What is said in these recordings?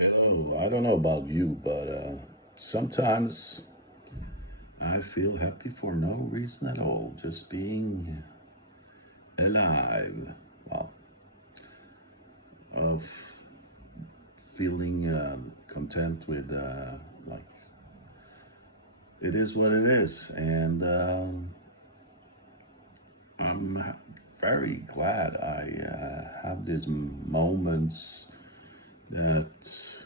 Hello, I don't know about you, but sometimes I feel happy for no reason at all, just being alive. Well, of feeling content with like it is what it is, and very glad I have these moments that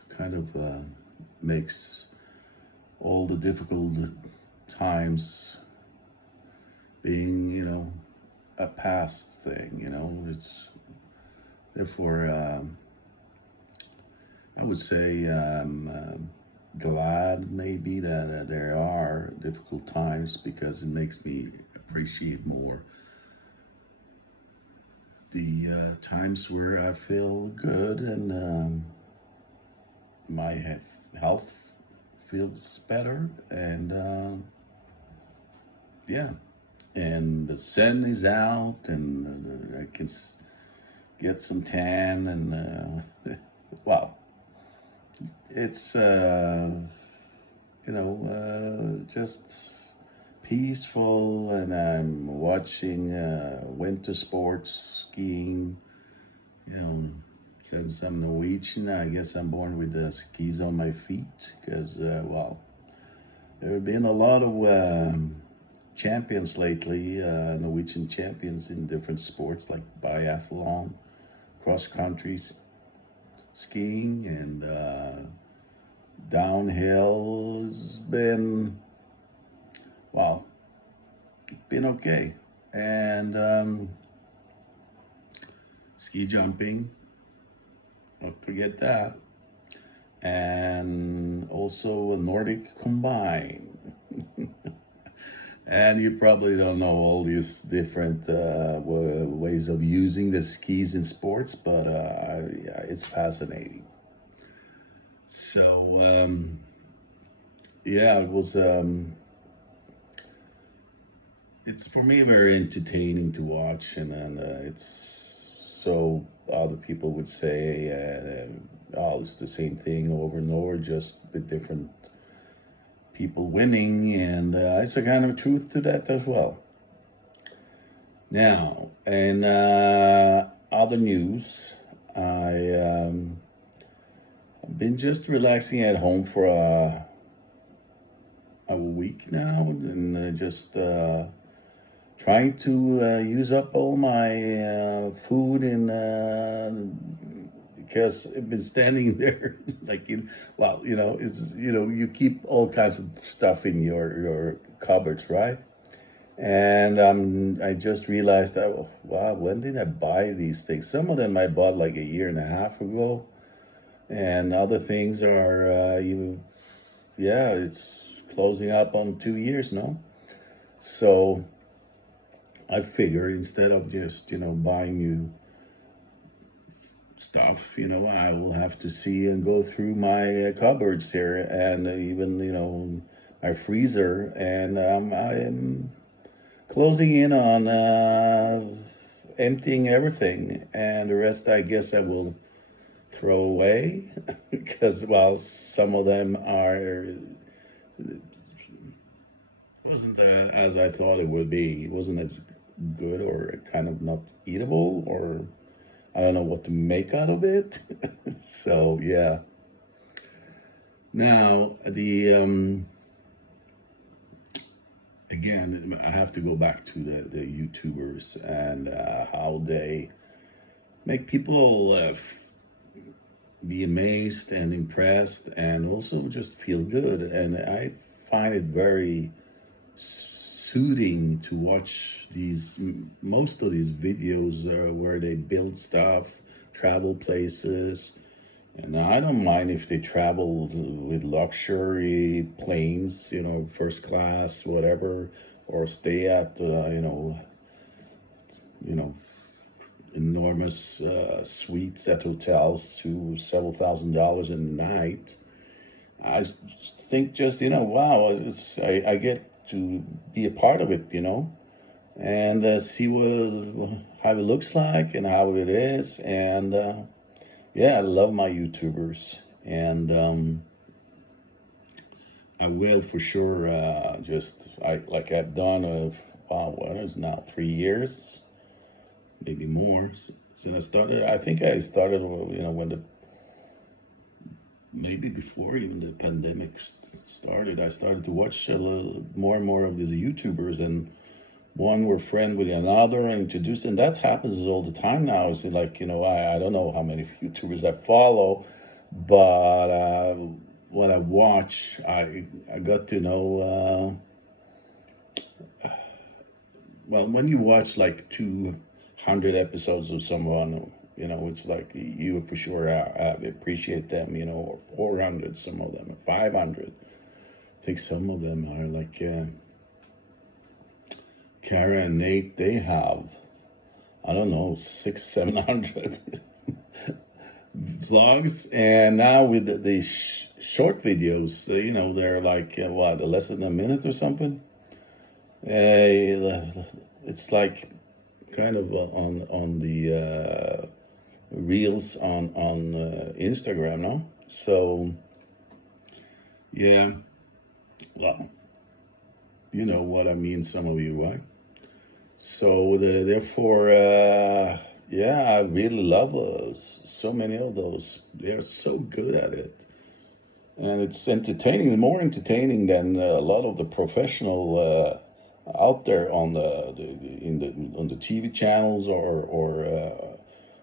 kind of makes all the difficult times being, a past thing. It's therefore I would say glad maybe that there are difficult times because it makes me appreciate more the times where I feel good and my health feels better and yeah, and the sun is out and I can get some tan and well, it's just peaceful, and I'm watching winter sports, skiing. You know, since I'm Norwegian, I guess I'm born with the skis on my feet because, well, there have been a lot of champions lately, Norwegian champions in different sports like biathlon, cross country, skiing, and downhill has been, well, been okay. And ski jumping, don't forget that. And also a Nordic combine. And you probably don't know all these different ways of using the skis in sports, but yeah, it's fascinating. So, yeah, it was. It's for me very entertaining to watch, and then it's so other people would say, "Oh, it's the same thing over and over, just with different people winning," and it's a kind of truth to that as well. Now, in other news, I've been just relaxing at home for a week now, and just trying to use up all my food and because I've been standing there like in well, it's you keep all kinds of stuff in your cupboards, right? And I just realized that wow, when did I buy these things? Some of them I bought like a year and a half ago, and other things are yeah, it's closing up on 2 years now. So I figure instead of just buying new stuff, I will have to see and go through my cupboards here and even my freezer, and I am closing in on emptying everything, and the rest I guess I will throw away because well, some of them are wasn't as I thought it would be. It wasn't as good or kind of not eatable or I don't know what to make out of it. So yeah. Now the again, I have to go back to the YouTubers and how they make people be amazed and impressed and also just feel good. And I find it very soothing to watch these most of these videos where they build stuff, travel places, and I don't mind if they travel with luxury planes, first class, whatever, or stay at you know enormous suites at hotels to several $1,000s a night. Think just wow, I get to be a part of it, and see how it looks like and how it is, and yeah, I love my YouTubers, and I will for sure. Just I like I've done. Wow, what is now 3 years, maybe more since I started. I think I started, when the maybe before even the pandemic started. I started to watch a little more and more of these YouTubers, and one were friend with another, and introduced, and that happens all the time now. It's like, I don't know how many YouTubers I follow, but when I watch, I got to know. Well, when you watch like 200 episodes of someone, it's like you for sure appreciate them, or 400, some of them, or 500. I think some of them are like Kara and Nate, they have, I don't know, 700 vlogs. And now with the short videos, they're like, what, less than a minute or something? It's like kind of on the reels on Instagram, no? So yeah, well, you know what I mean, some of you, right? So therefore, yeah, I really love those. So many of those, they're so good at it, and it's entertaining. More entertaining than a lot of the professional out there on on the TV channels or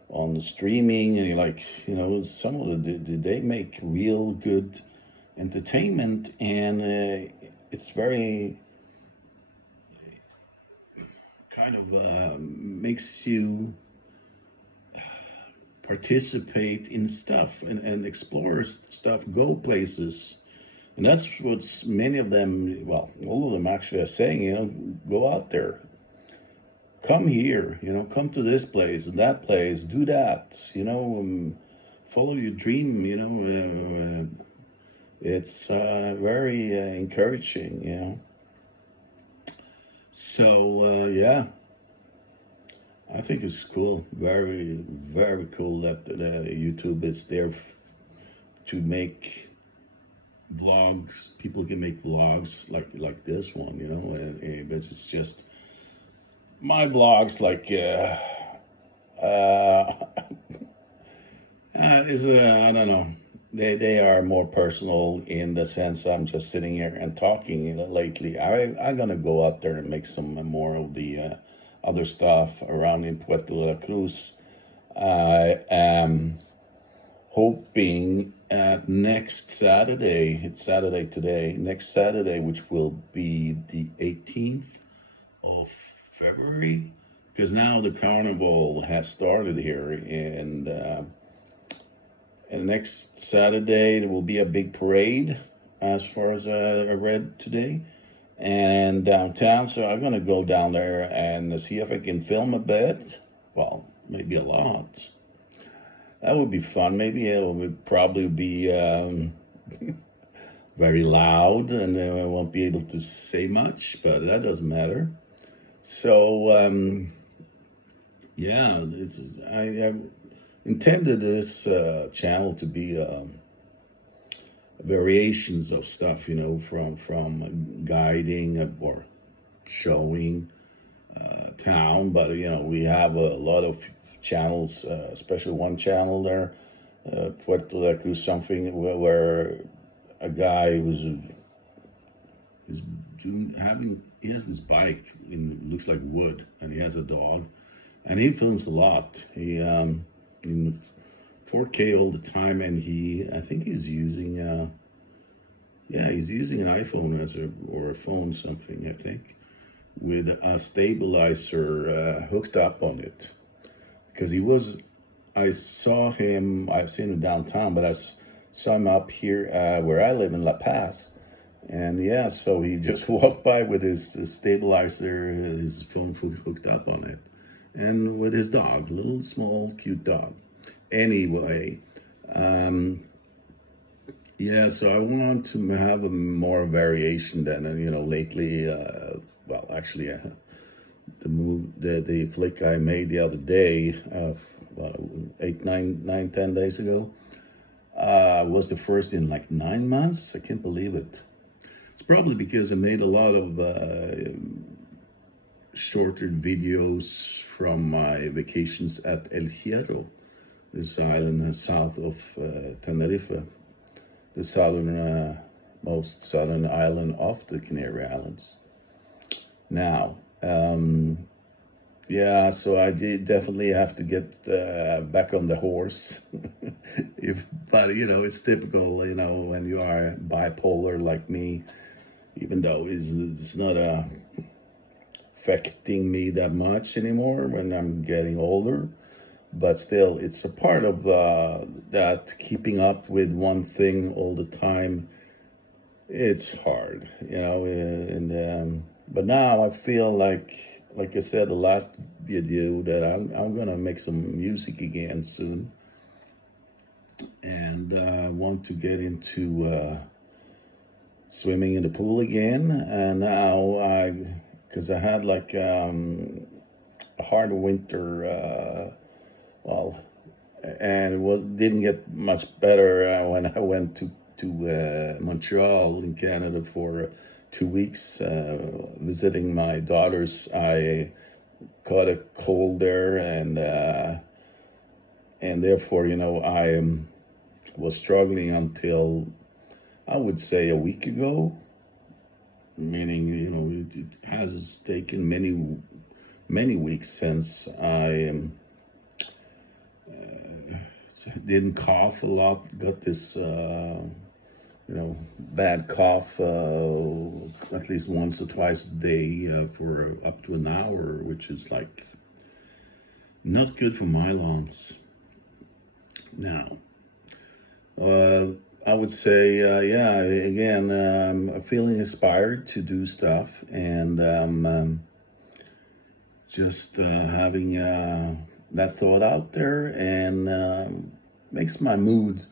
on the streaming. And you're like, some of they make real good entertainment, and it's very kind of makes you participate in stuff and explore stuff, go places. And that's what's many of them, well, all of them actually are saying, go out there, come here, come to this place and that place, do that, follow your dream, it's very encouraging. So, yeah, I think it's cool, very, very cool that YouTube is there to make vlogs. People can make vlogs like this one, but it's just my vlogs, like is I don't know. They are more personal in the sense I'm just sitting here and talking. Lately, I'm gonna go out there and make some more of the other stuff around in Puerto La Cruz. I am hoping next Saturday, it's Saturday today, next Saturday, which will be the 18th of February, because now the carnival has started here, and next Saturday there will be a big parade, as far as I read today, and downtown. So I'm gonna go down there and see if I can film a bit. Well, maybe a lot. That would be fun. Maybe it would probably be very loud, and then I won't be able to say much, but that doesn't matter. So yeah, I intended this channel to be variations of stuff, from guiding or showing town. But we have a lot of channels, especially one channel there, Puerto La Cruz something, where a guy is doing having he has this bike in looks like wood, and he has a dog, and he films a lot. He in 4K all the time, and I think he's using he's using an iPhone or a phone something, I think, with a stabilizer hooked up on it, because I've seen him downtown, but saw him up here where I live in La Paz. And yeah, so he just walked by with his stabilizer, his phone hooked up on it, and with his dog, little small cute dog. Anyway, yeah, so I want to have a more variation than, lately. Well, actually, the flick I made the other day, 8, 9, 9, 10 days ago. was the first in like 9 months. I can't believe it. It's probably because I made a lot of shorter videos from my vacations at El Hierro, this island south of Tenerife, the most southern island of the Canary Islands. Now, yeah, so I did definitely have to get back on the horse. But it's typical, when you are bipolar like me, even though it's not affecting me that much anymore when I'm getting older. But still, it's a part of that keeping up with one thing all the time. It's hard, and but now I feel like I said the last video, that I'm gonna make some music again soon, and I want to get into swimming in the pool again. And now because I had like a hard winter, well, and didn't get much better when I went to Montreal in Canada for 2 weeks visiting my daughters. I caught a cold there, and therefore, I was struggling until I would say a week ago. Meaning, it has taken many weeks since I didn't cough a lot. Got this bad cough at least once or twice a day for up to an hour, which is like not good for my lungs. Now, I would say, yeah, again, I'm feeling inspired to do stuff, and just having that thought out there, and makes my mood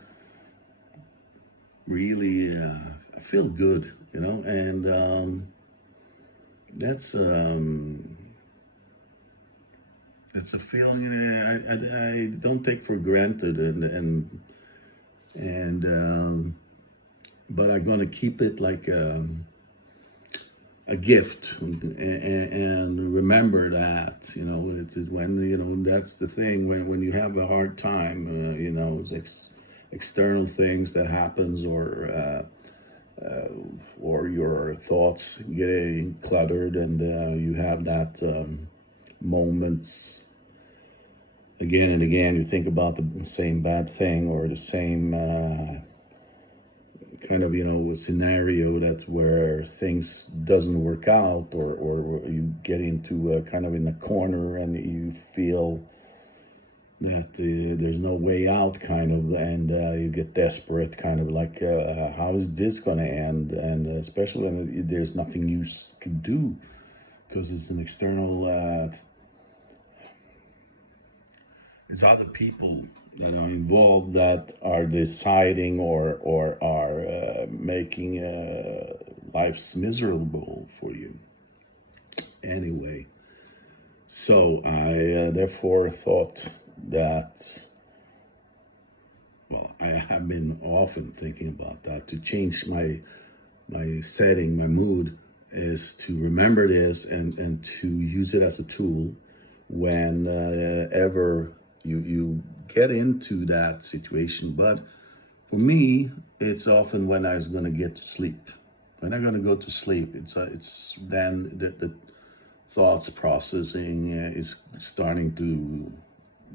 really, I feel good, and that's it's a feeling I don't take for granted, and but I'm gonna keep it like a gift, and remember that it's when that's the thing, when you have a hard time, it's external things that happens, or your thoughts getting cluttered, and you have that moments again and again. You think about the same bad thing, or the same kind of scenario that where things doesn't work out, or you get into kind of in a corner, and you feel that there's no way out, kind of, and you get desperate, kind of like how is this going to end, and especially when there's nothing you can do, because it's an external it's other people that are involved that are deciding, or are making lives miserable for you. Anyway, so I therefore thought that, well, I have been often thinking about that, to change my setting, my mood, is to remember this, and to use it as a tool when ever you get into that situation. But for me, it's often when I was going to get to sleep. When I'm going to go to sleep, it's then the thoughts processing is starting to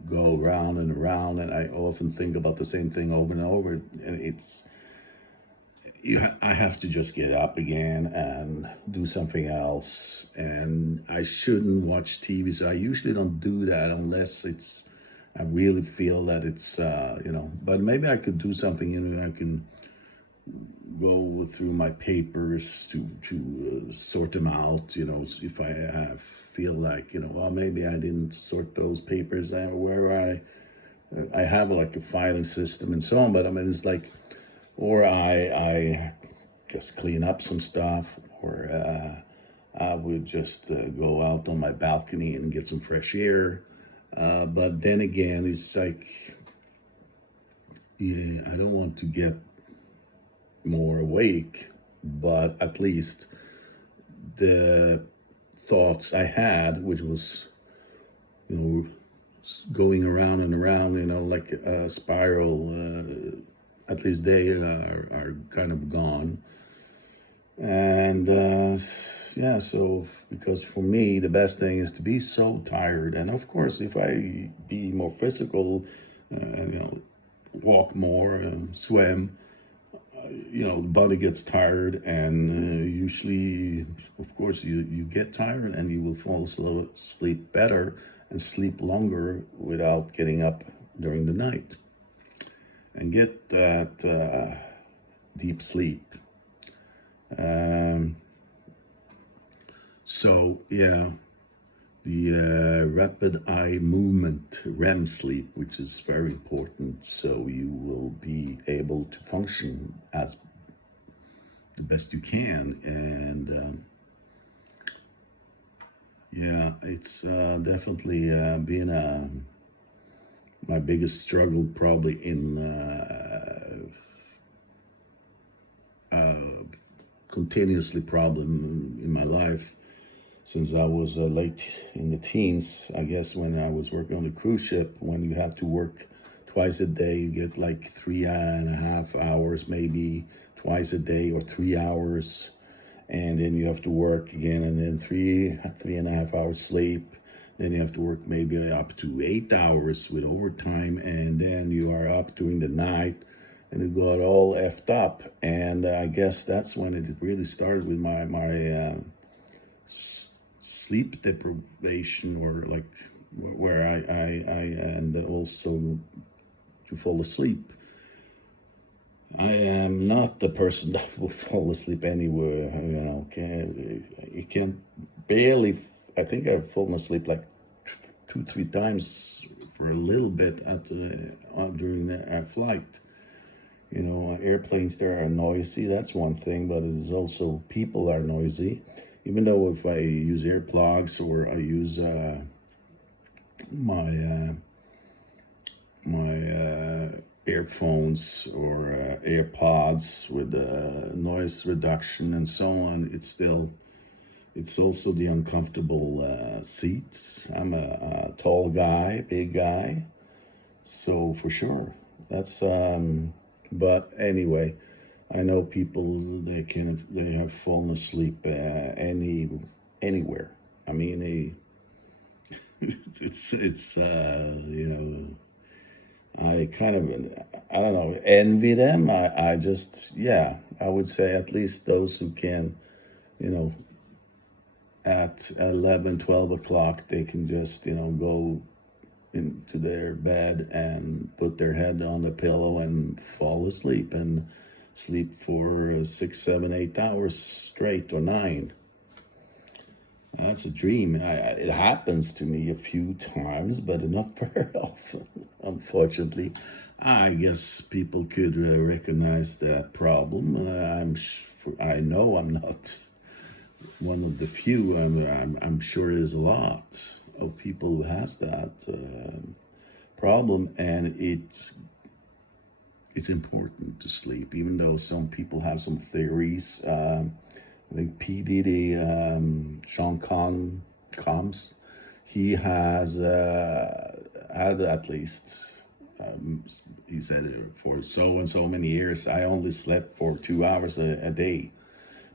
go round and around, and I often think about the same thing over and over, and I have to just get up again and do something else. And I shouldn't watch TV, so I usually don't do that unless I really feel that it's but maybe I could do something. I can go through my papers to sort them out. If I feel like well, maybe I didn't sort those papers out, where I have like a filing system and so on. But I mean, it's like, or I just clean up some stuff, or I would just go out on my balcony and get some fresh air. But then again, it's like yeah, I don't want to get more awake, but at least the thoughts I had, which was, you know, going around and around, like a spiral, at least they are kind of gone. And yeah, so because for me, the best thing is to be so tired. And of course, if I be more physical, walk more, swim, the body gets tired, and usually, of course, you get tired and you will fall asleep better and sleep longer without getting up during the night and get that deep sleep. Um, so, yeah, the rapid eye movement REM sleep, which is very important, so you will be able to function as the best you can. And yeah, it's definitely been my biggest struggle, probably in continuously problem in my life since I was late in the teens. I guess when I was working on the cruise ship, when you have to work twice a day, you get like 3.5 hours, maybe twice a day, or 3 hours, and then you have to work again, and then 3.5 hours sleep. Then you have to work maybe up to 8 hours with overtime, and then you are up during the night, and it got all effed up. And I guess that's when it really started with my sleep deprivation, or like where I and also to fall asleep. I am not the person that will fall asleep anywhere. It can barely. I think I've fallen asleep like two, three times for a little bit during the flight. Airplanes there are noisy. That's one thing, but it is also people are noisy. Even though if I use earplugs, or I use my earphones or AirPods with noise reduction and so on, it's also the uncomfortable seats. I'm a tall guy, big guy, so for sure that's. But anyway, I know people they have fallen asleep anywhere. I mean, it's I kind of, I don't know, envy them. I just, yeah, I would say at least those who can, you know, at 11, 12 o'clock, they can just, go into their bed and put their head on the pillow and fall asleep and sleep for 6, 7, 8 hours straight, or 9. That's a dream. It happens to me a few times, but not very often, unfortunately. I guess people could recognize that problem. I know I'm not one of the few. I'm sure there's a lot of people who has that problem, and it's important to sleep, even though some people have some theories. I think P. Diddy, Sean Combs, he has had at least, he said, for so and so many years, I only slept for 2 hours a day.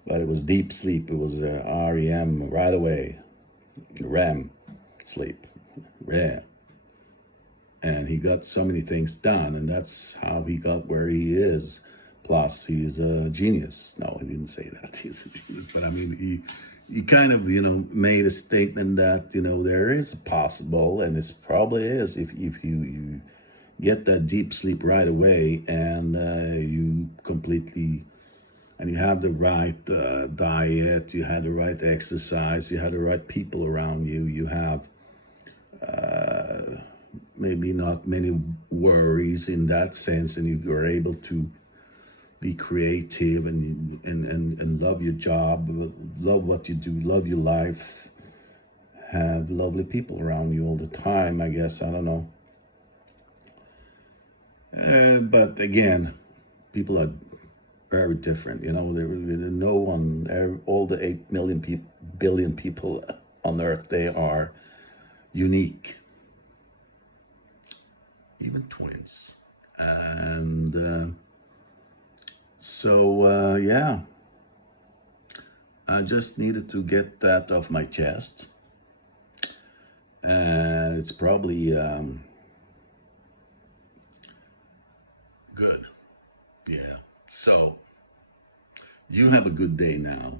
But it was deep sleep. It was REM, right away, REM sleep, REM. And he got so many things done, and that's how he got where he is. Plus, he's a genius. No, he didn't say that. He's a genius, but I mean, he kind of, made a statement that, there is a possible, and it probably is, if you get that deep sleep right away, and you completely, and you have the right diet, you had the right exercise, you had the right people around you, you have maybe not many worries in that sense, and you are able to be creative, and love your job, love what you do, love your life, have lovely people around you all the time. I guess, I don't know. But again, people are very different. No one, all the 8 million billion people on Earth, they are unique, even twins. And yeah, I just needed to get that off my chest. And it's probably good. Yeah. So you have a good day now.